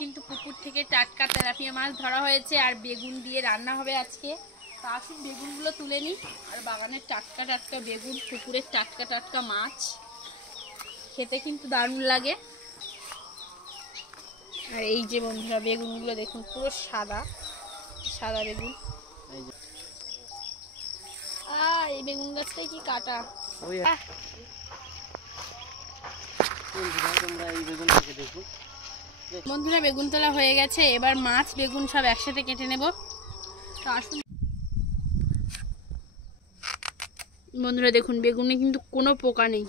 কিন্তু পুকুর থেকে টাটকা তেলাপিয়া মাছ ধরা হয়েছে আর বেগুন দিয়ে রান্না হবে আজকে। তো আসুন বেগুনগুলো তুলে নিই। আর বাগানের টাটকা টাটকা বেগুন, পুকুরের টাটকা টাটকা মাছ খেতে কিন্তু দারুণ লাগে। আর এই যে বন্ধুরা বেগুনগুলো দেখুন, পুরো সাদা সাদা বেগুন। এই বেগুন গাছটাই কি কাটা। বন্ধুরা বেগুন তোলা হয়ে গেছে, এবার মাছ বেগুন সব একসাথে কেটে নেব। তো আসুন বন্ধুরা দেখুন, বেগুনে কিন্তু কোনো পোকা নেই।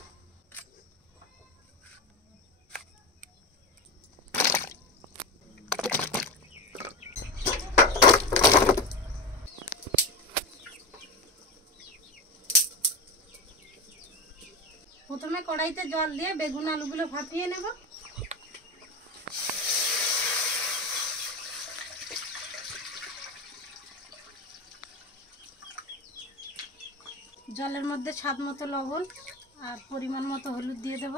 প্রথমে কড়াইতে জল দিয়ে বেগুন আলুগুলো ভাপিয়ে নেব। জলের মধ্যে স্বাদ মতো লবণ আর পরিমাণ মতো হলুদ দিয়ে দেব।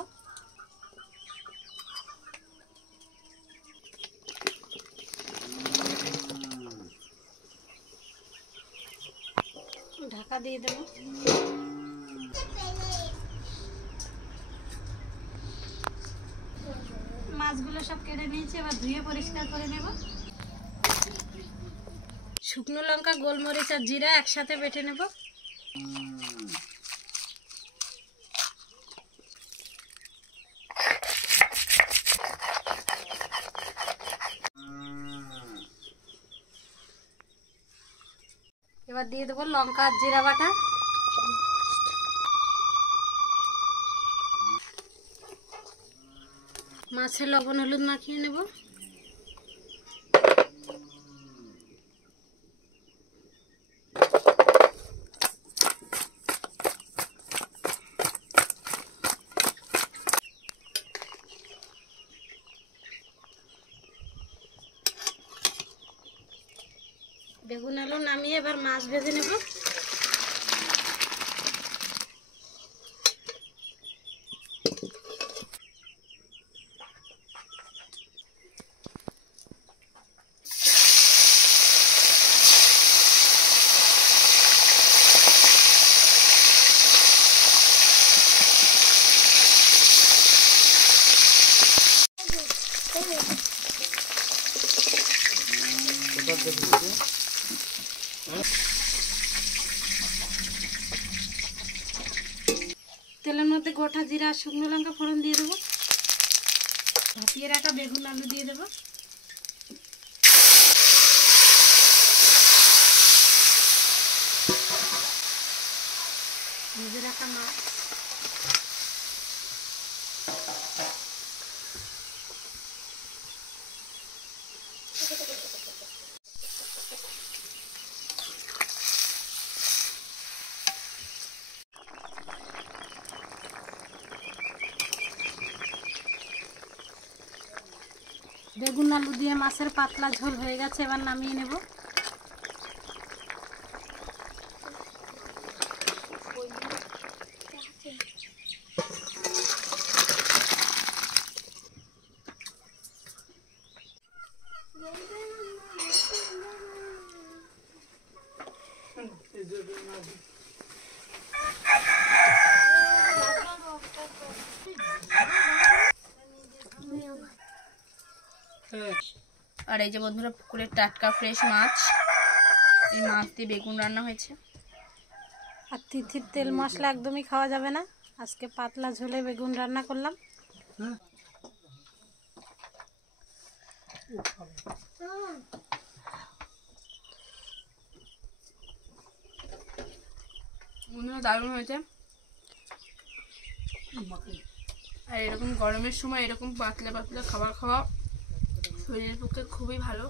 ঢাকা দিয়ে দেব। মাছগুলো সব কেটে নিয়েছি, এবার ধুয়ে পরিষ্কার করে নেব। শুকনো লঙ্কা, গোলমরিচ আর জিরা একসাথে বেটে নেব। এবার দিয়ে দেবো লঙ্কা আর জিরা বাটা। মাছে লবণ হলুদ মাখিয়ে নেব। বেগুন আলু নামিয়ে এবার মাছ ভেজে নেব। তেলের মধ্যে গোটা জিরা আর শুকনো লঙ্কা ফোড়ন দিয়ে দেবো। ভাপিয়ে রাখা বেগুন আলু দিয়ে দেবো। ভেজে রাখা মাছ, বেগুন আলু দিয়ে মাছের পাতলা ঝোল হয়ে গেছে, এবার নামিয়ে নেব। আর এই যে বন্ধুরা পুকুরের টাটকা ফ্রেশ মাছ, এই মাছ দিয়ে বেগুন রান্না হয়েছে। আর তিথির তেল মশলা একদমই খাওয়া যাবে না, আজকে পাতলা ঝোলে বেগুন রান্না করলাম। দারুণ হয়েছে। আর এরকম গরমের সময় এরকম পাতলা পাতলা খাবার খাওয়া শরীরের পক্ষে খুবই ভালো।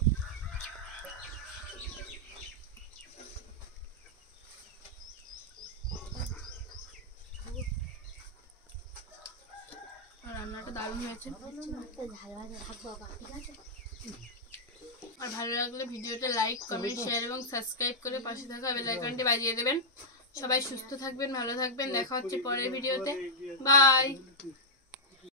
রান্নাটা দারুণ হয়েছে। আর ভালো লাগলে ভিডিওটা লাইক, কমেন্ট, শেয়ার এবং সাবস্ক্রাইব করে পাশে থাকা বেল আইকনটি বাজিয়ে দেবেন। সবাই সুস্থ থাকবেন, ভালো থাকবেন। দেখা হচ্ছে পরের ভিডিওতে। বাই।